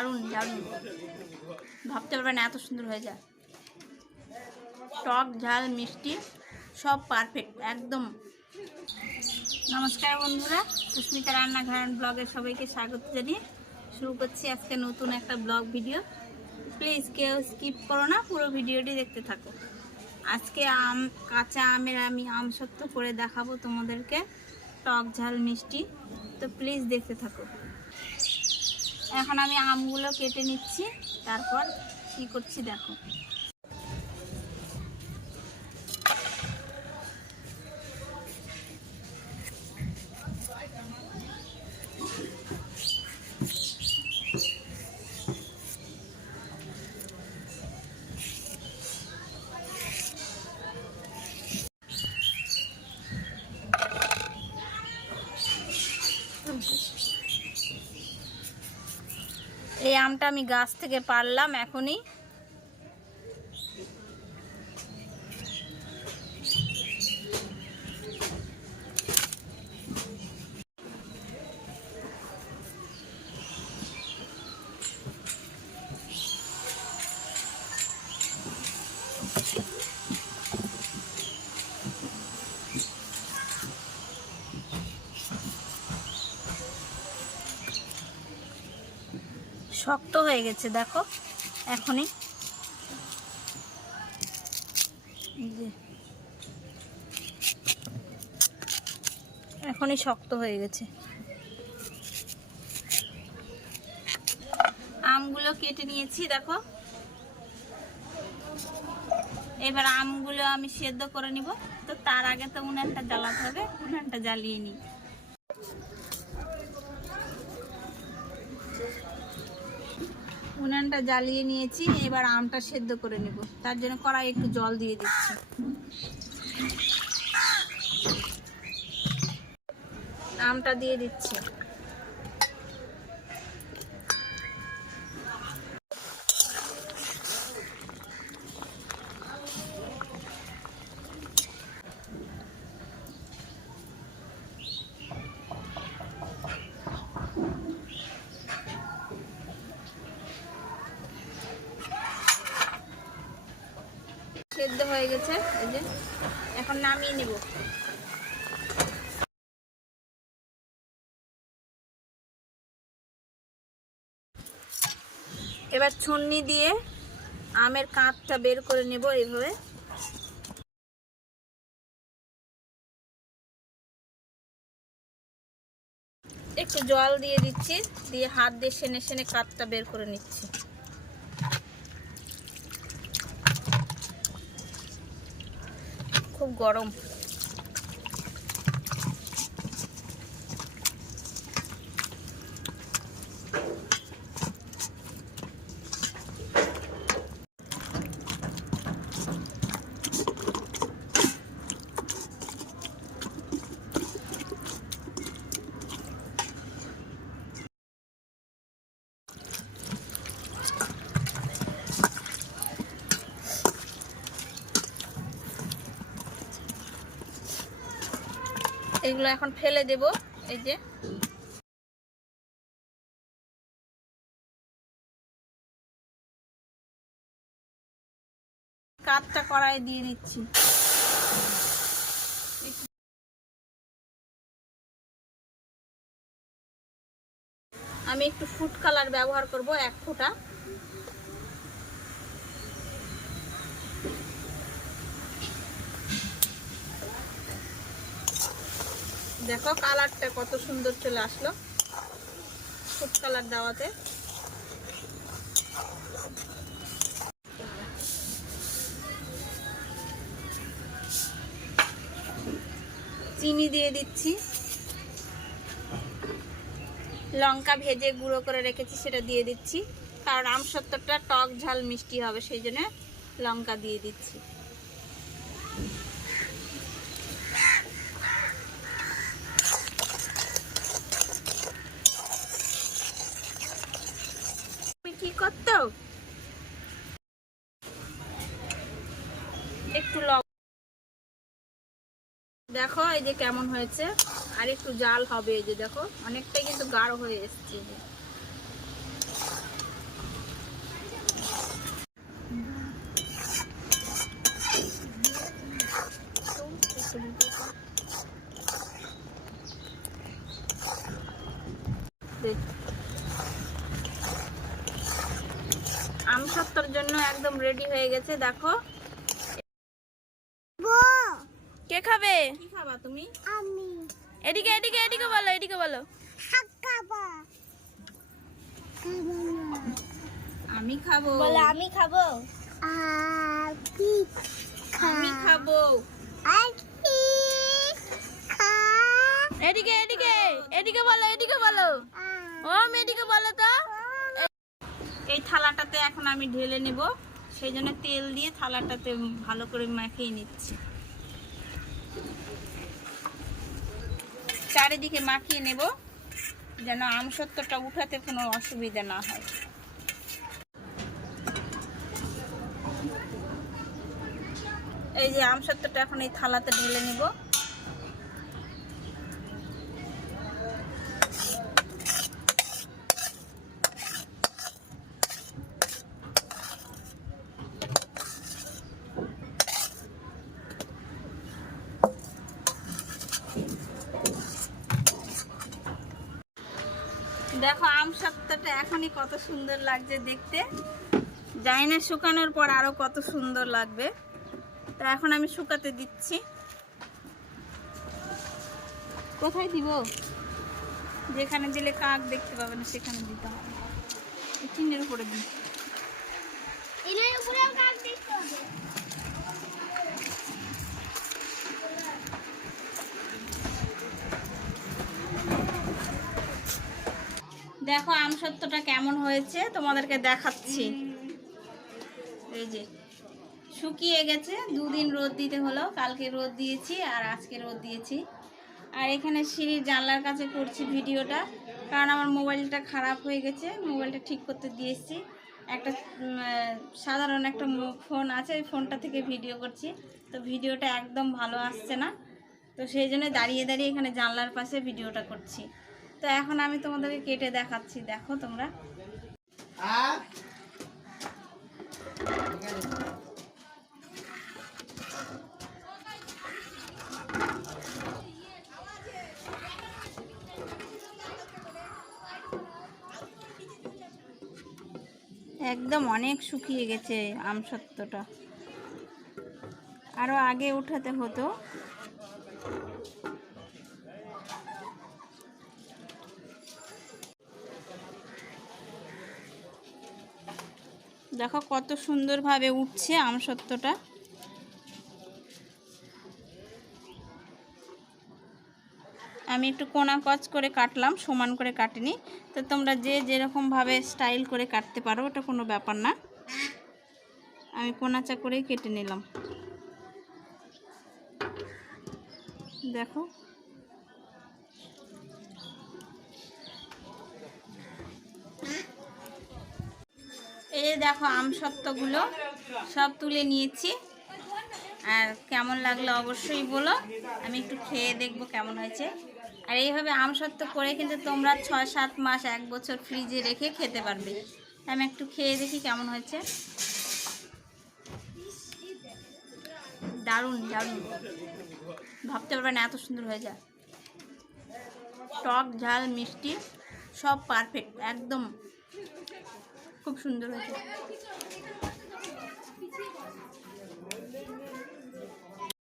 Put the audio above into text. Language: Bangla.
দারুণ দারুণ। ভাবতে পারবে না, এত সুন্দর হয়ে যায়। টক, ঝাল, মিষ্টি, সব পারফেক্ট একদম। নমস্কার বন্ধুরা, সুস্মিতা রান্নাঘর ব্লগের সবাইকে স্বাগত জানিয়ে শুরু করছি আজকে নতুন একটা ব্লগ ভিডিও। প্লিজ কেউ স্কিপ করো না, পুরো ভিডিওটি দেখতে থাকো। আজকে আম, কাঁচা আমের আমি আম সত্য করে দেখাবো তোমাদেরকে। টক, ঝাল, মিষ্টি, তো প্লিজ দেখতে থাকো। এখন আমি আমগুলো কেটে নিচ্ছি। তারপর কি করছি দেখো এই আমটা আমি গাছ থেকে পারলাম এখনই। শক্ত হয়ে গেছে, দেখো। এখনই। এখনই শক্ত হয়ে গেছে। আমগুলো কেটে নিয়েছি, দেখো। এবার আমগুলো আমি সেদ্ধ করে নিব। তো তার আগে তো উনানটা জ্বালাতে হবে, উনানটা জ্বালিয়ে নিই। উনানটা জ্বালিয়ে নিয়েছি, এবার আমটা সেদ্ধ করে নেব। তার জন্য কড়াই একটু জল দিয়ে দিচ্ছি। আমটা দিয়ে দিচ্ছি সেদ্ধ হয়ে গেছে, এই যে। এখন নামিয়ে নিব। এবার ছন্নি দিয়ে আমের কাঁপটা বের করে নেব এইভাবে। একটু জল দিয়ে দিচ্ছি, দিয়ে হাত দিয়ে সেনে সেনে কাপটা বের করে নিচ্ছি। খুব গরম। এগুলো এখন ফেলে দেব, এই যে। কাঠটা কড়াই দিয়ে দিচ্ছি। আমি একটু ফুড কালার ব্যবহার করব, এক ফোঁটা। দেখো কালারটা কত সুন্দর চলে আসলো। ফুড কালার দেওয়াতে। চিনি দিয়ে দিচ্ছি। লঙ্কা ভেজে গুঁড়ো করে রেখেছি, সেটা দিয়ে দিচ্ছি। কারণ আমসত্তরটা টক ঝাল মিষ্টি হবে, সেই জন্য লঙ্কা দিয়ে দিচ্ছি। তুমি কি করতো একটু দেখো, এই যে কেমন হয়েছে। আর একটু জাল হবে, এই যে দেখো, অনেকটাই কিন্তু গাঢ় হয়ে এসছে এই যে। একদম রেডি হয়ে গেছে দেখো। কে খাবে? কি খাবা তুমি? আমি। এদিকে এদিকে এদিকে বলো এদিকে বলো। আমি খাব। বলে আমি খাব? আমি আমি খাব। এদিকে এদিকে এদিকে বলো এদিকে বলো। ও এদিকে বলো তো। এই থালাটাতে এখন আমি ঢেলে নেব। সেই জন্য তেল দিয়ে থালাটাতে ভালো করে মাখিয়ে নিচ্ছি। চারিদিকে মাখিয়ে নেব, যেন আমসত্বটা উঠাতে কোনো অসুবিধা না হয়। এই যে আমসত্বটা এখন এই থালাতে ঢেলে নেব দেখো আম সপ্তাহটা এখনই কত সুন্দর লাগছে দেখতে। জানি না শুকানোর পর আরও কত সুন্দর লাগবে। তা এখন আমি শুকাতে দিচ্ছি। কোথায় দিব? যেখানে দিলে কাক দেখতে পাবে না সেখানে দিতে হবে। টিনের উপরে দিই। এনার উপরেও কাজ দেখতে হবে দেখো আম সত্যটা কেমন হয়েছে, তোমাদেরকে দেখাচ্ছি। এই যে, শুকিয়ে গেছে, দুদিন রোদ দিতে হলো, কালকে রোদ দিয়েছি আর আজকে রোদ দিয়েছি। আর এখানে সিঁড়ির জানলার কাছে করছি ভিডিওটা, কারণ আমার মোবাইলটা খারাপ হয়ে গেছে, মোবাইলটা ঠিক করতে দিয়েছি। একটা সাধারণ একটা ফোন আছে, ওই ফোনটা থেকে ভিডিও করছি। তো ভিডিওটা একদম ভালো আসছে না। তো সেই জন্য দাঁড়িয়ে দাঁড়িয়ে এখানে জানলার পাশে ভিডিওটা করছি। তো এখন আমি তোমাদেরকে কেটে দেখাচ্ছি, দেখো তোমরা। একদম অনেক শুকিয়ে গেছে আমসত্ত্বটা আরও আগে উঠাতে হতো। দেখো কত সুন্দরভাবে উঠছে আমসত্ত্বটা আমি একটু কোনা কচ করে কাটলাম, সমান করে কাটিনি। তো তোমরা যে যেরকমভাবে স্টাইল করে কাটতে পারো, ওটা কোনো ব্যাপার না। আমি কোনাচা করেই কেটে নিলাম। দেখো। এই দেখো আমসত্ত্বগুলো সব তুলে নিয়েছি। আর কেমন লাগল অবশ্যই বলো। আমি একটু খেয়ে দেখব কেমন হয়েছে। আর এইভাবে আমসত্ত্ব করে কিন্তু তোমরা ছয় সাত মাস, এক বছর ফ্রিজে রেখে খেতে পারবে। আমি একটু খেয়ে দেখি কেমন হয়েছে। দারুণ দারুণ। ভাবতে পারবে না এত সুন্দর হয়ে যায়। টক ঝাল, মিষ্টি, সব পারফেক্ট একদম। খুব সুন্দর হয়েছে।